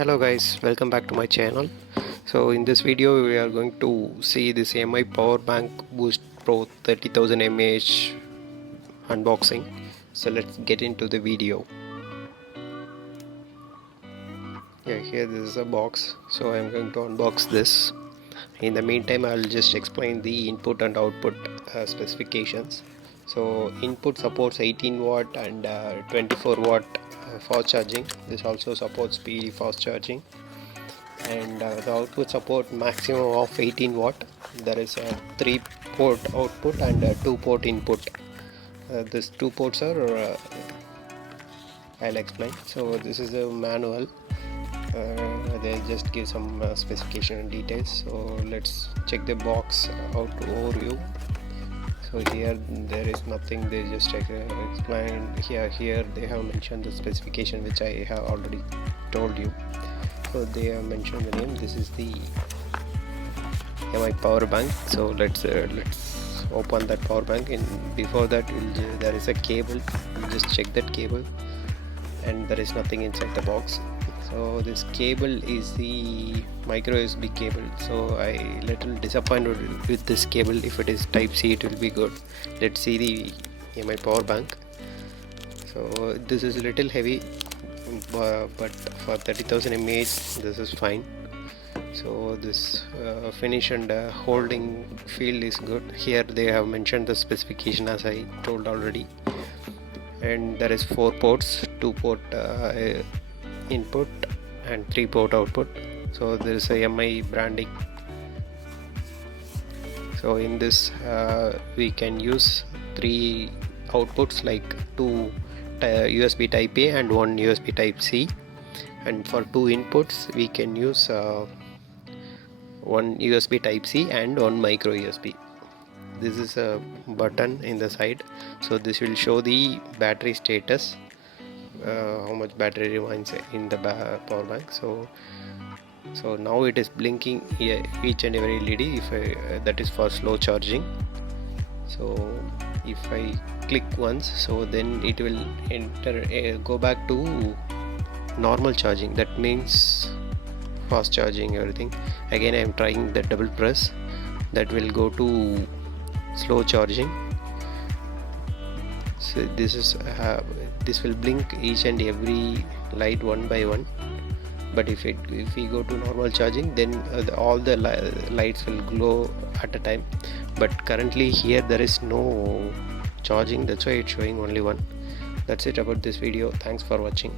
Hello guys, welcome back to my channel. So in this video we are going to see this MI power bank boost pro 30,000 mAh unboxing. So let's get into the video. Here this is a box, so I'm going to unbox this. In the meantime I'll just explain the input and output specifications. So input supports 18 watt and 24 watt fast charging. This also supports PD fast charging, and the output support maximum of 18 watt. There is a 3 port output and a 2 port input. These 2 ports are I'll explain. So this is a manual. They just give some specification and details. So let's check the box out overview. So here there is nothing, they just explained. Here they have mentioned the specification, which I have already told you. So they have mentioned the name. This is the MI power bank. So let's open that power bank. And before that there is a cable. We'll just check that cable, and there is nothing inside the box. So this cable is the micro USB cable. So I little disappointed with this cable. If it is type C it will be good. Let's see the MI power bank. So this is a little heavy, but for 30,000 mAh this is fine. So this finish and holding feel is good. Here they have mentioned the specification as I told already, and there is 4 ports, 2 port input and 3 port output. So there is a MI branding. So in this we can use 3 outputs, like 2 USB type A and 1 USB type C, and for 2 inputs we can use 1 USB type C and 1 micro USB. This is a button in the side, so this will show the battery status, how much battery remains in the power bank. So now it is blinking here, each and every LED, if that is for slow charging. So if I click once, so then it will enter go back to normal charging. That means fast charging, everything. Again I am trying the double press, that will go to slow charging. So this will blink each and every light one by one. But if we go to normal charging, then all the lights will glow at a time. But currently here there is no charging, that's why it's showing only one. That's it about this video. Thanks for watching.